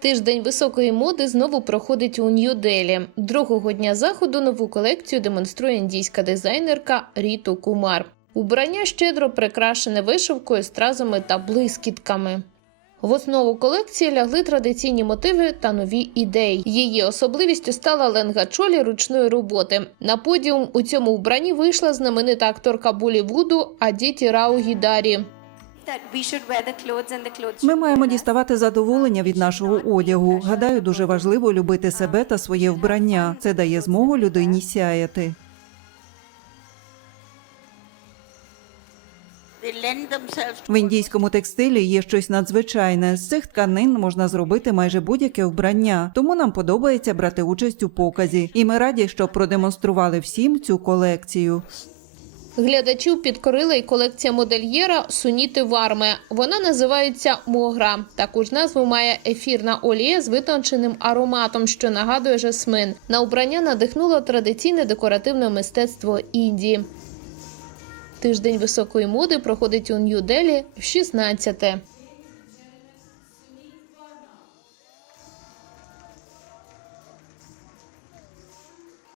Тиждень високої моди знову проходить у Нью-Делі. Другого дня заходу нову колекцію демонструє індійська дизайнерка Ріту Кумар. Убрання щедро прикрашене вишивкою, стразами та блискітками. В основу колекції лягли традиційні мотиви та нові ідеї. Її особливістю стала ленга чолі ручної роботи. На подіум у цьому вбранні вийшла знаменита акторка Болівуду Адіті Рау Гідарі. That we should wear the clothes and the clothes Ми маємо діставати задоволення від нашого одягу. Гадаю, дуже важливо любити себе та своє вбрання. Це дає змогу людині сяяти. В індійському текстилі є щось надзвичайне. З цих тканин можна зробити майже будь-яке вбрання. Тому нам подобається брати участь у показі. І ми раді, що продемонстрували всім цю колекцію. Глядачів підкорила й колекція модельєра Суніти Варме. Вона називається Могра. Таку ж назву має ефірна олія з витонченим ароматом, що нагадує жасмин. На убрання надихнуло традиційне декоративне мистецтво Індії. Тиждень високої моди проходить у Нью-Делі в 16-те.